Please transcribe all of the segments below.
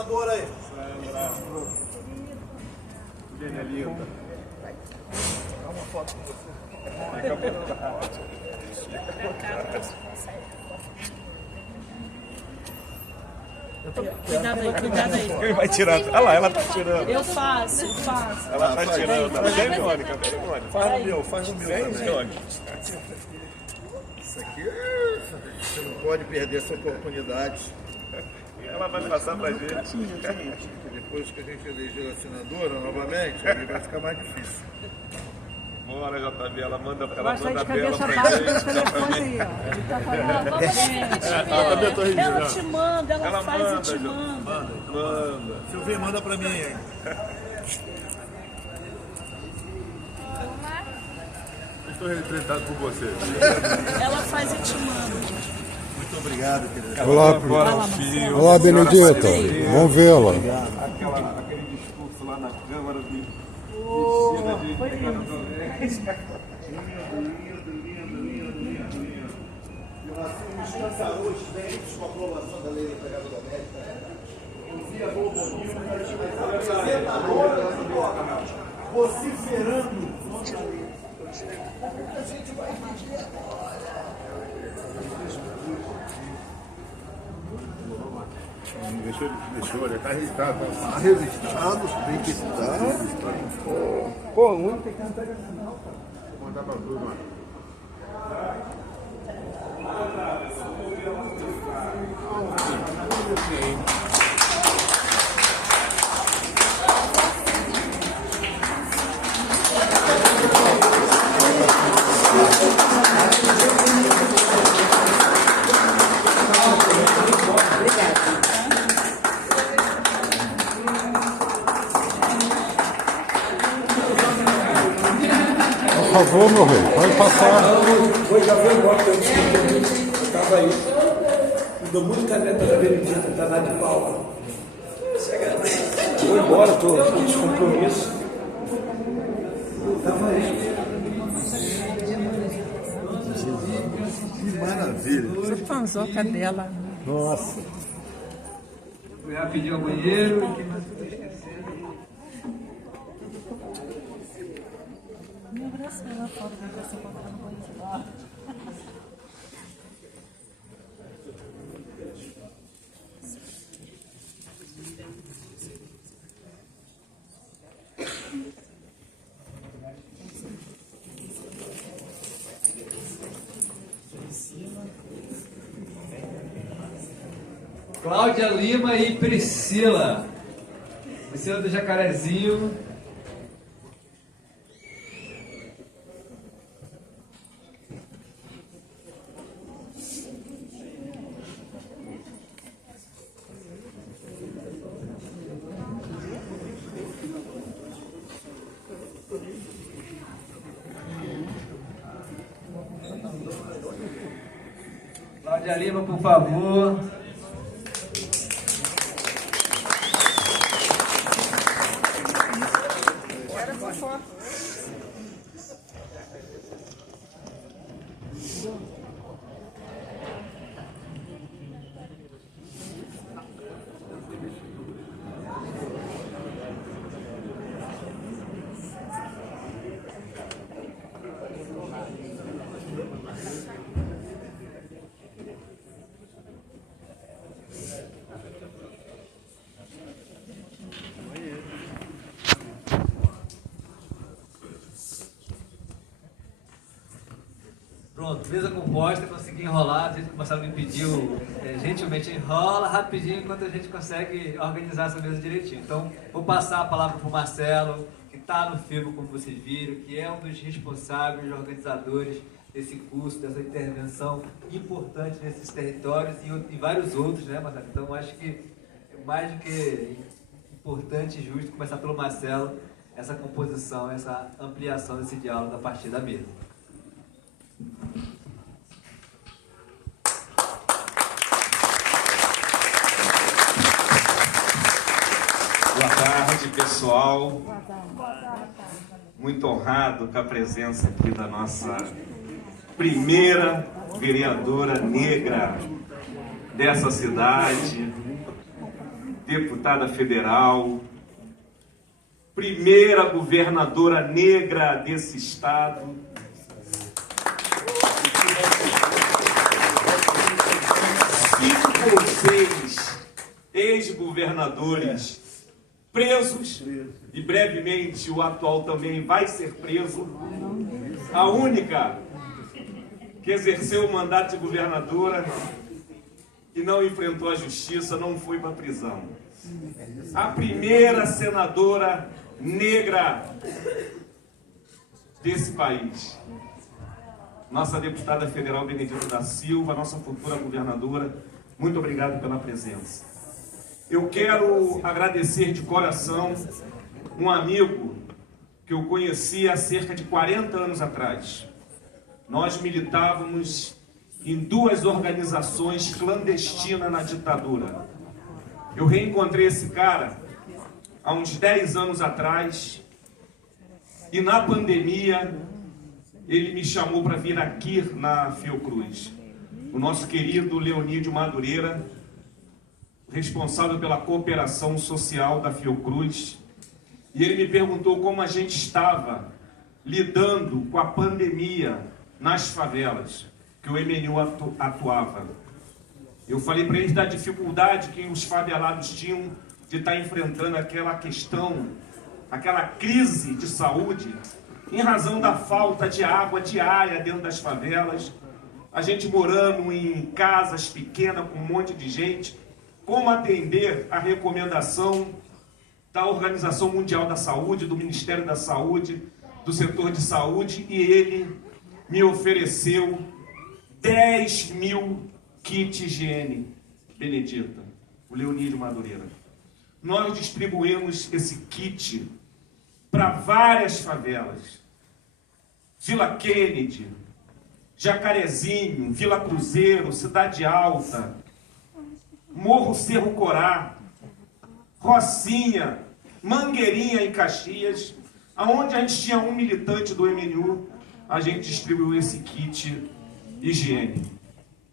senadora aí. Sandra. Gênia linda. Dá uma foto com você. Fica à vontade. Cuidado aí. Ele vai tirando. Olha lá, ela tá tirando. Eu faço. Ela tá tirando. Ela vem, Mônica. Vem, Mônica. Faz o meu Vem, também. Mônica. Isso aqui, você não pode perder essa oportunidade. Ela vai passar pra gente. Depois que a gente eleger a senadora novamente, aí vai ficar mais difícil. Bora, JB, ela manda Vai sair de bela cabeça pra baixa gente. com esse telefone aí, ó. Ele tá falando. Ela te manda, ela faz manda, e te manda. Manda. Silvinha, manda pra mim aí. Estou representado por você. Ela faz e te manda. Muito obrigado, querida. Olá, Benedita. Vamos vê-la. Aquele discurso lá na Câmara de Saúde, dentes com a aprovação da lei da empregada doméstica. Eu vi a Globo News, vociferando. A gente vai pedir agora. Deixa eu olhar, tá registrado. Tá registrado, tem que estar. Pô, muito tem que cantar final, cara. Vou mandar pra turma. Por favor, meu rei, pode passar. Foi, já foi embora, eu estava aí. Dou muito caneta da Benedita, tá lá de pau. Vou embora, estou com descompromisso. Estava aí. Que maravilha. Sou fanzoca dela. Nossa. Fui rapidinho ao banheiro. O que mais eu tô esquecendo? Me abraça lá fora, vai ver se eu vou no banheiro. Cláudia Lima e Priscila. Priscila do Jacarezinho. Cláudia Lima, por favor. Pronto, mesa composta, consegui enrolar, a gente começaram a me pedir, gentilmente enrola rapidinho enquanto a gente consegue organizar essa mesa direitinho. Então, vou passar a palavra para o Marcelo, que está no filme, como vocês viram, que é um dos responsáveis, organizadores desse curso, dessa intervenção importante nesses territórios e vários outros, né, Marcelo? Então, acho que é mais do que importante e justo começar pelo Marcelo essa composição, essa ampliação desse diálogo a partir da mesa. Boa tarde, pessoal. Muito honrado com a presença aqui da nossa primeira vereadora negra dessa cidade, deputada federal, primeira governadora negra desse estado. 5 ou 6 ex-governadores presos, e brevemente o atual também vai ser preso. A única que exerceu o mandato de governadora e não enfrentou a justiça, não foi para a prisão. A primeira senadora negra desse país. Nossa deputada federal Benedita da Silva, nossa futura governadora, muito obrigado pela presença. Eu quero agradecer de coração um amigo que eu conheci há cerca de 40 anos atrás. Nós militávamos em 2 organizações clandestinas na ditadura. Eu reencontrei esse cara há uns 10 anos atrás e na pandemia ele me chamou para vir aqui na Fiocruz. O nosso querido Leonídio Madureira, responsável pela cooperação social da Fiocruz, e ele me perguntou como a gente estava lidando com a pandemia nas favelas, que o MNU atuava. Eu falei para eles da dificuldade que os favelados tinham de estar enfrentando aquela questão, aquela crise de saúde, em razão da falta de água diária dentro das favelas, a gente morando em casas pequenas com um monte de gente, como atender a recomendação da Organização Mundial da Saúde, do Ministério da Saúde, do setor de saúde, e ele me ofereceu 10.000 kits higiene, Benedita, o Leonídio Madureira. Nós distribuímos esse kit para várias favelas. Vila Kennedy, Jacarezinho, Vila Cruzeiro, Cidade Alta, Morro Cerro Corá, Rocinha, Mangueirinha em Caxias, aonde a gente tinha um militante do MNU, a gente distribuiu esse kit higiene.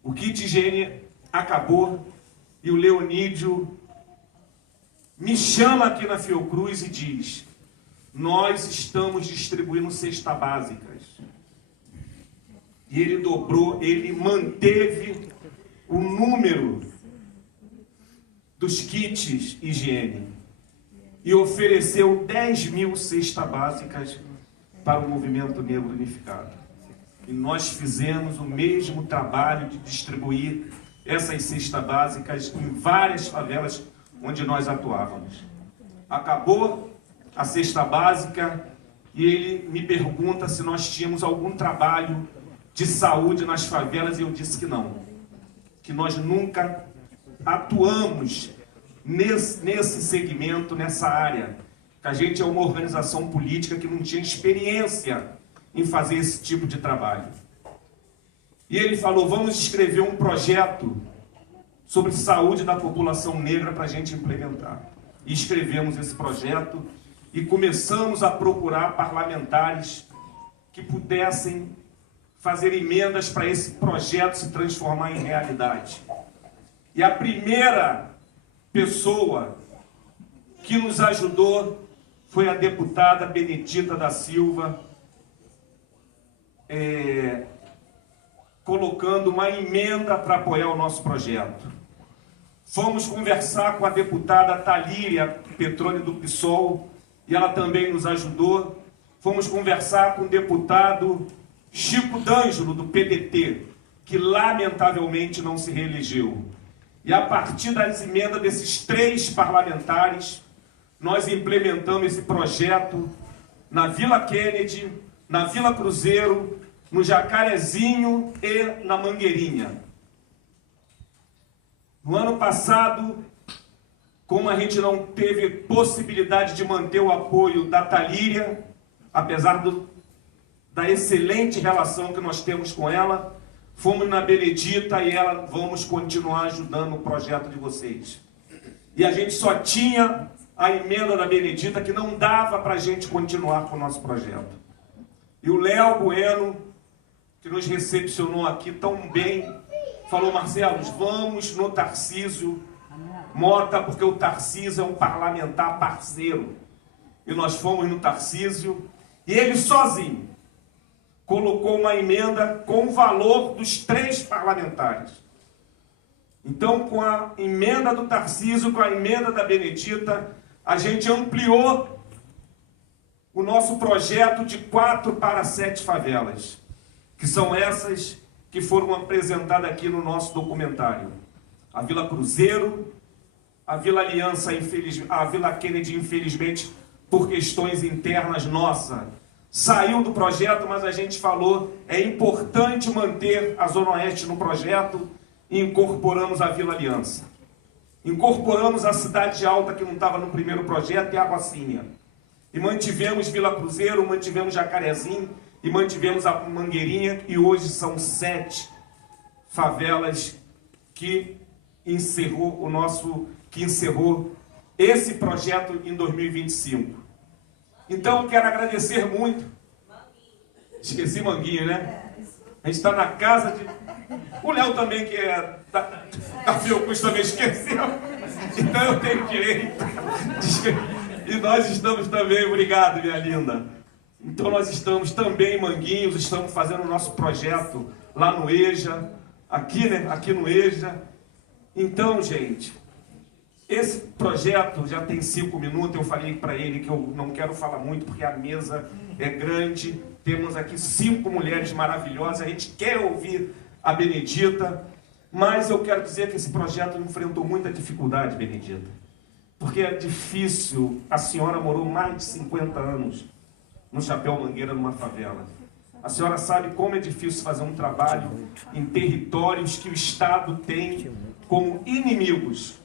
O kit higiene acabou e o Leonídio me chama aqui na Fiocruz e diz: nós estamos distribuindo cestas básicas. E ele dobrou, ele manteve o número dos kits higiene e ofereceu 10.000 cestas básicas para o Movimento Negro Unificado. E nós fizemos o mesmo trabalho de distribuir essas cestas básicas em várias favelas onde nós atuávamos. Acabou a cesta básica e ele me pergunta se nós tínhamos algum trabalho de saúde nas favelas, e eu disse que não, que nós nunca atuamos nesse segmento, nessa área, que a gente é uma organização política que não tinha experiência em fazer esse tipo de trabalho. E ele falou: vamos escrever um projeto sobre saúde da população negra para a gente implementar. E escrevemos esse projeto e começamos a procurar parlamentares que pudessem fazer emendas para esse projeto se transformar em realidade. E a primeira pessoa que nos ajudou foi a deputada Benedita da Silva, colocando uma emenda para apoiar o nosso projeto. Fomos conversar com a deputada Talíria Petrone do PSOL, e ela também nos ajudou. Fomos conversar com o deputado Chico D'Angelo, do PDT, que lamentavelmente não se reelegeu. E a partir das emendas desses 3 parlamentares, nós implementamos esse projeto na Vila Kennedy, na Vila Cruzeiro, no Jacarezinho e na Mangueirinha. No ano passado, como a gente não teve possibilidade de manter o apoio da Talíria, apesar da excelente relação que nós temos com ela, fomos na Benedita e ela: vamos continuar ajudando o projeto de vocês. E a gente só tinha a emenda da Benedita, que não dava para a gente continuar com o nosso projeto. E o Léo Bueno, que nos recepcionou aqui tão bem, falou: Marcelo, vamos no Tarcísio Mota, porque o Tarcísio é um parlamentar parceiro. E nós fomos no Tarcísio e ele sozinho colocou uma emenda com o valor dos 3 parlamentares. Então, com a emenda do Tarcísio, com a emenda da Benedita, a gente ampliou o nosso projeto de 4 para 7 favelas, que são essas que foram apresentadas aqui no nosso documentário. A Vila Cruzeiro, a Vila Aliança, a Vila Kennedy, infelizmente, por questões internas nossas, saiu do projeto, mas a gente falou, é importante manter a Zona Oeste no projeto, e incorporamos a Vila Aliança. Incorporamos a Cidade Alta, que não estava no primeiro projeto, e a Rocinha. E mantivemos Vila Cruzeiro, mantivemos Jacarezinho, e mantivemos a Mangueirinha, e hoje são 7 favelas que encerrou esse projeto em 2025. Então, eu quero agradecer muito. Esqueci Manguinho, né? A gente está na casa de... O Léo também, que é da Fiocruz, também esqueceu. Então, eu tenho direito. E nós estamos também, obrigado, minha linda. Então, nós estamos também em Manguinhos, estamos fazendo o nosso projeto lá no EJA, aqui, né? Aqui no EJA. Então, gente, esse projeto já tem 5 minutos, eu falei para ele que eu não quero falar muito, porque a mesa é grande, temos aqui 5 mulheres maravilhosas, a gente quer ouvir a Benedita, mas eu quero dizer que esse projeto enfrentou muita dificuldade, Benedita, porque é difícil, a senhora morou mais de 50 anos no Chapéu Mangueira, numa favela. A senhora sabe como é difícil fazer um trabalho em territórios que o Estado tem como inimigos.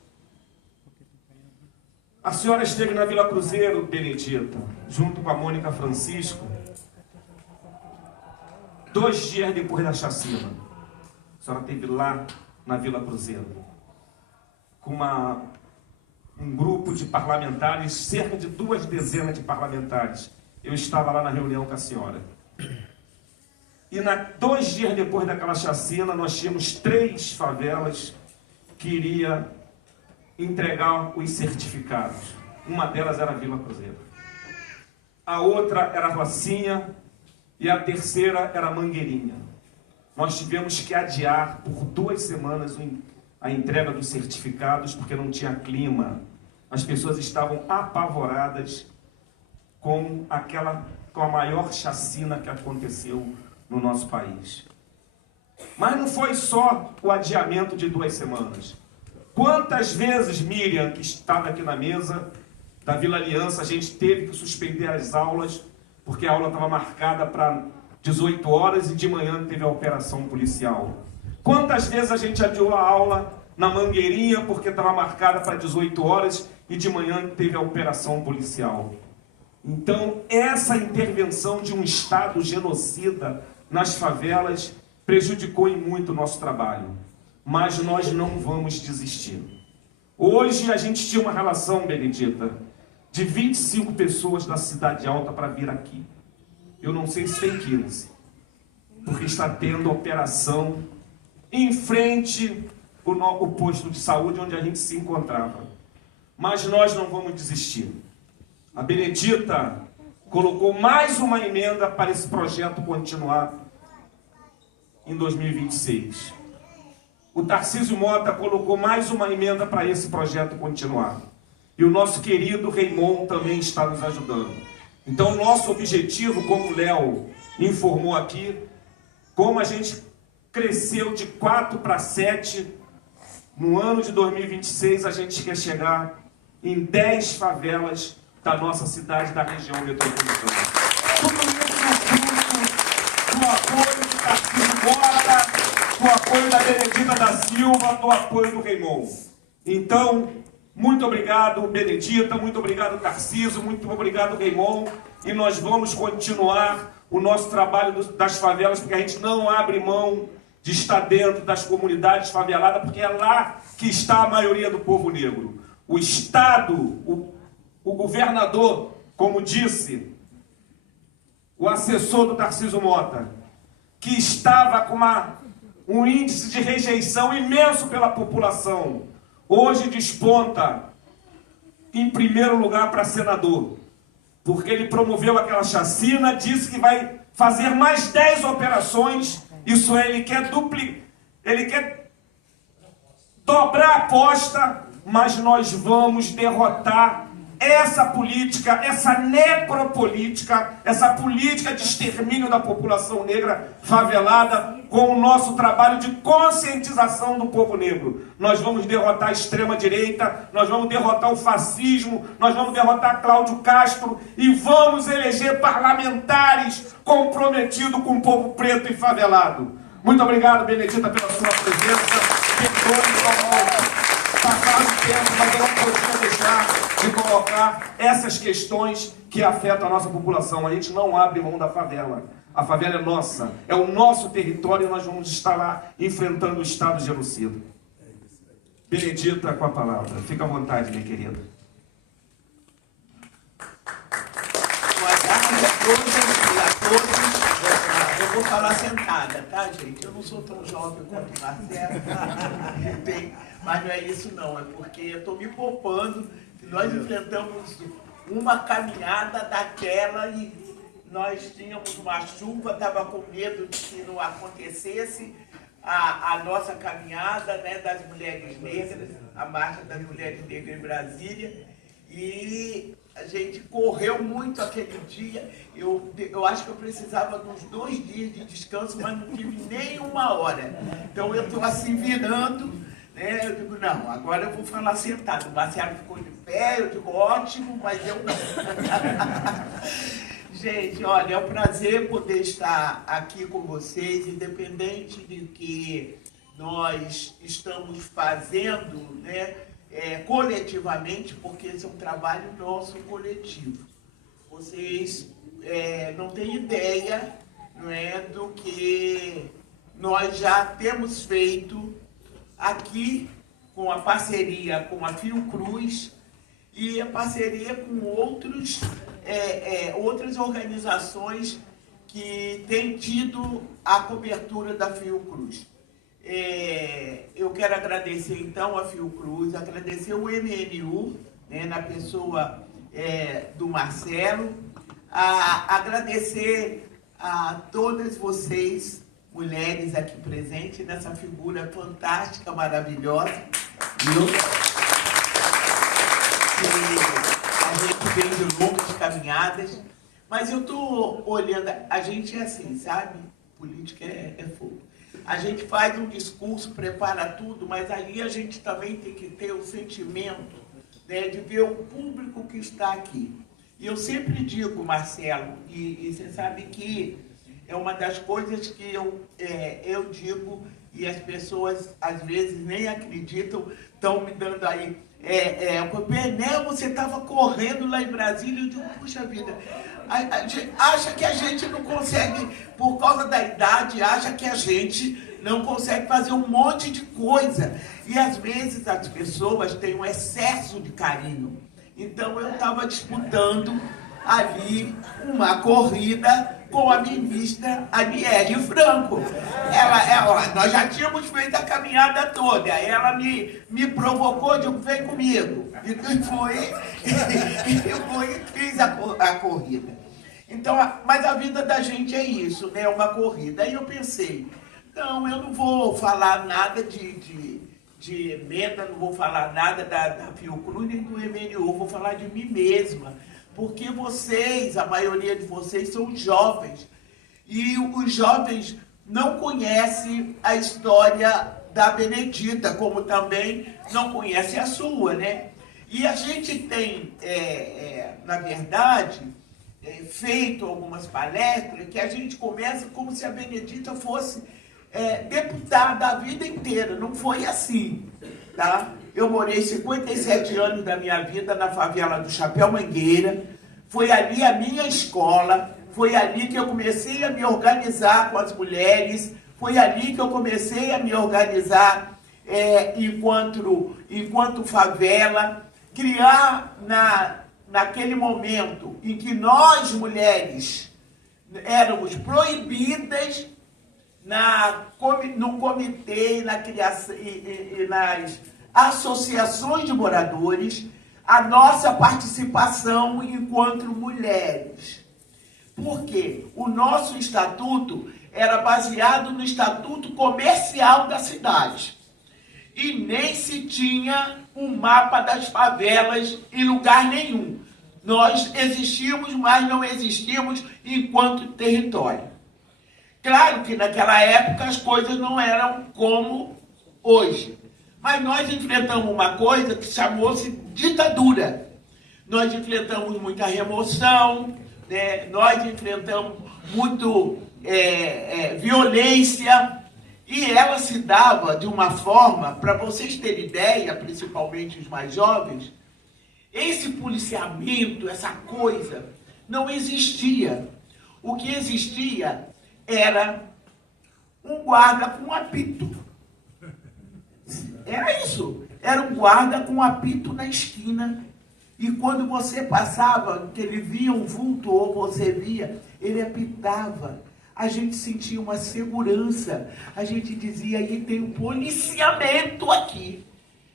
A senhora esteve na Vila Cruzeiro, Benedita, junto com a Mônica Francisco, 2 dias depois da chacina. A senhora esteve lá na Vila Cruzeiro, com um grupo de parlamentares, cerca de 2 dezenas de parlamentares. Eu estava lá na reunião com a senhora. E 2 dias depois daquela chacina, nós tínhamos 3 favelas que iria entregar os certificados. Uma delas era a Vila Cruzeiro. A outra era a Rocinha e a terceira era a Mangueirinha. Nós tivemos que adiar por 2 semanas a entrega dos certificados porque não tinha clima. As pessoas estavam apavoradas com a maior chacina que aconteceu no nosso país. Mas não foi só o adiamento de 2 semanas. Quantas vezes, Miriam, que estava aqui na mesa da Vila Aliança, a gente teve que suspender as aulas, porque a aula estava marcada para 18 horas e de manhã teve a operação policial. Quantas vezes a gente adiou a aula na Mangueirinha, porque estava marcada para 18 horas e de manhã teve a operação policial. Então, essa intervenção de um Estado genocida nas favelas prejudicou em muito o nosso trabalho. Mas nós não vamos desistir. Hoje a gente tinha uma relação, Benedita, de 25 pessoas da Cidade Alta para vir aqui. Eu não sei se tem 15, porque está tendo operação em frente ao posto de saúde onde a gente se encontrava. Mas nós não vamos desistir. A Benedita colocou mais uma emenda para esse projeto continuar em 2026. O Tarcísio Mota colocou mais uma emenda para esse projeto continuar. E o nosso querido Raymond também está nos ajudando. Então, o nosso objetivo, como o Léo informou aqui, como a gente cresceu de 4 para 7, no ano de 2026 a gente quer chegar em 10 favelas da nossa cidade, da região metropolitana. Tudo isso com o apoio do Tarcísio Mota, com o apoio da Benedita da Silva, do apoio do Raymond. Então, muito obrigado, Benedita, muito obrigado, Tarcísio, muito obrigado, Raymond, e nós vamos continuar o nosso trabalho das favelas, porque a gente não abre mão de estar dentro das comunidades faveladas, porque é lá que está a maioria do povo negro. O Estado, o governador, como disse o assessor do Tarcísio Mota, que estava com um índice de rejeição imenso pela população. hoje desponta em primeiro lugar para senador, porque ele promoveu aquela chacina, disse que vai fazer mais 10 operações, isso é, ele quer dobrar a aposta, mas nós vamos derrotar essa política, essa necropolítica, essa política de extermínio da população negra favelada com o nosso trabalho de conscientização do povo negro. Nós vamos derrotar a extrema-direita, nós vamos derrotar o fascismo, nós vamos derrotar Cláudio Castro e vamos eleger parlamentares comprometidos com o povo preto e favelado. Muito obrigado, Benedita, pela sua presença. Passar o tempo, mas eu não podia deixar de colocar essas questões que afetam a nossa população. A gente não abre mão da favela. A favela é nossa, é o nosso território e nós vamos estar lá enfrentando o Estado genocida. Benedita, com a palavra. Fica à vontade, minha querida. Boa tarde a todas e a todos. Eu vou falar sentada, tá, gente? Eu não sou tão jovem quanto o Marcelo, mas não é isso não, é porque eu estou me poupando, que nós enfrentamos uma caminhada daquela e nós tínhamos uma chuva, estava com medo de que não acontecesse a nossa caminhada, né, das mulheres negras, a marcha das mulheres negras em Brasília, e a gente correu muito aquele dia. Eu acho que eu precisava de uns 2 dias de descanso, mas não tive nem 1 hora. Então eu estou assim virando, né? Eu digo, não, agora eu vou falar sentado. O Marcelo ficou de pé, eu digo, ótimo, mas eu não. Gente, olha, é um prazer poder estar aqui com vocês, independente de que nós estamos fazendo, né? Coletivamente, porque esse é um trabalho nosso coletivo. Vocês não têm ideia, não é, do que nós já temos feito aqui com a parceria com a Fiocruz e a parceria com outras organizações que têm tido a cobertura da Fiocruz. Eu quero agradecer então a Fiocruz, agradecer o MNU, né, na pessoa do Marcelo, agradecer a todas vocês, mulheres aqui presentes, nessa figura fantástica, maravilhosa, viu? A gente vem de longas caminhadas, mas eu estou olhando, a gente é assim, sabe? Política é fogo. A gente faz um discurso, prepara tudo, mas aí a gente também tem que ter o sentimento, né, de ver o público que está aqui. E eu sempre digo, Marcelo, e você sabe que é uma das coisas que eu digo e as pessoas às vezes nem acreditam, estão me dando aí. Penel, você estava correndo lá em Brasília, eu digo, puxa vida, acha que a gente não consegue, por causa da idade, acha que a gente não consegue fazer um monte de coisa. E às vezes as pessoas têm um excesso de carinho. Então eu estava disputando ali uma corrida com a ministra Aniele Franco. Nós já tínhamos feito a caminhada toda, ela me provocou, disse, vem comigo. E fiz a corrida. Então, mas a vida da gente é isso, né? Uma corrida. Aí eu pensei, não, eu não vou falar nada de emenda, não vou falar nada da Fiocruz nem do MNU, vou falar de mim mesma. Porque vocês, a maioria de vocês, são jovens. E os jovens não conhecem a história da Benedita, como também não conhecem a sua, né? E a gente tem, na verdade, feito algumas palestras que a gente começa como se a Benedita fosse deputada a vida inteira. Não foi assim, tá? Eu morei 57 anos da minha vida na favela do Chapéu Mangueira. Foi ali a minha escola. Foi ali que eu comecei a me organizar com as mulheres. Foi ali que eu comecei a me organizar enquanto favela. Criar naquele momento em que nós, mulheres, éramos proibidas no comitê, na criação, e associações de moradores, a nossa participação enquanto mulheres. Porque o nosso estatuto era baseado no estatuto comercial da cidade. E nem se tinha um mapa das favelas em lugar nenhum. Nós existíamos, mas não existíamos enquanto território. Claro que naquela época as coisas não eram como hoje. Mas nós enfrentamos uma coisa que chamou-se ditadura. Nós enfrentamos muita remoção, né? Nós enfrentamos muito violência, e ela se dava de uma forma, para vocês terem ideia, principalmente os mais jovens, esse policiamento, essa coisa, não existia. O que existia era um guarda com apito. Era isso. Era um guarda com apito na esquina. E quando você passava, que ele via um vulto ou você via, ele apitava. A gente sentia uma segurança. A gente dizia, aí tem um policiamento aqui.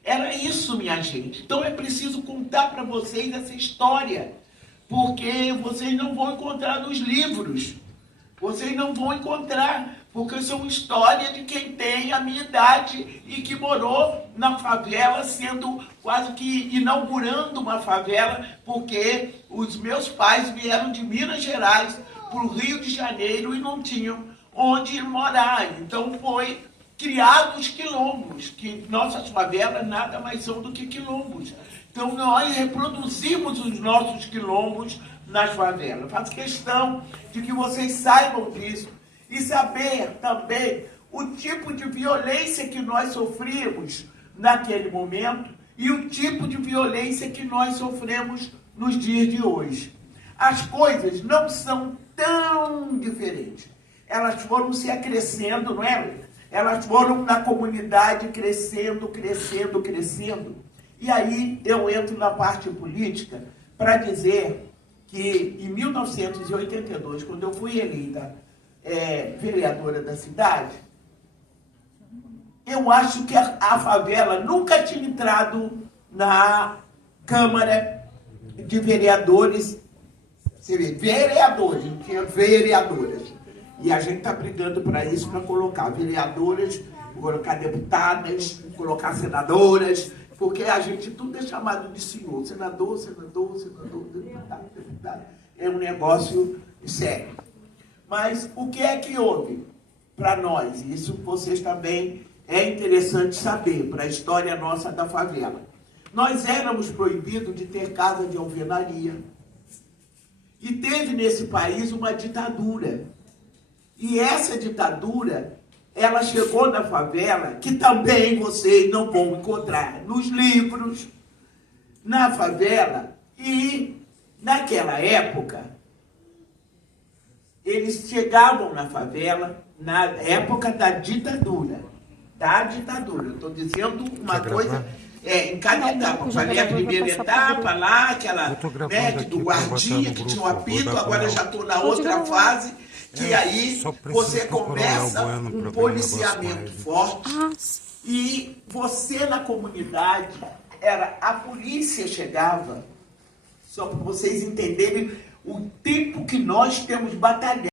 Era isso, minha gente. Então é preciso contar para vocês essa história. Porque vocês não vão encontrar nos livros. Vocês não vão encontrar, porque são histórias de quem tem a minha idade e que morou na favela, sendo quase que inaugurando uma favela, porque os meus pais vieram de Minas Gerais para o Rio de Janeiro e não tinham onde morar. Então foi criado os quilombos, que nossas favelas nada mais são do que quilombos. Então nós reproduzimos os nossos quilombos nas favelas. Eu faço questão de que vocês saibam disso e saber também o tipo de violência que nós sofrimos naquele momento e o tipo de violência que nós sofremos nos dias de hoje. As coisas não são tão diferentes. Elas foram se acrescendo, não é? Elas foram na comunidade crescendo, crescendo, crescendo. E aí eu entro na parte política para dizer que em 1982, quando eu fui eleita vereadora da cidade, eu acho que a favela nunca tinha entrado na Câmara de Vereadores. Você vê, vereadores, não tinha vereadoras. E a gente está brigando para isso, para colocar vereadoras, colocar deputadas, colocar senadoras, porque a gente tudo é chamado de senhor, senador, senador, senador, deputado, deputado. É um negócio sério. Mas o que é que houve para nós? Isso vocês também é interessante saber, para a história nossa da favela. Nós éramos proibidos de ter casa de alvenaria. E teve nesse país uma ditadura. E essa ditadura, ela chegou na favela, que também vocês não vão encontrar nos livros, na favela. E naquela época, eles chegavam na favela na época da ditadura. Da ditadura. Estou dizendo uma coisa em cada etapa. Falei a primeira etapa lá, aquela do guardinha que tinha um apito, agora já estou na outra fase, que aí você começa um policiamento forte e você na comunidade, a polícia chegava, só para vocês entenderem o tempo que nós temos batalhado.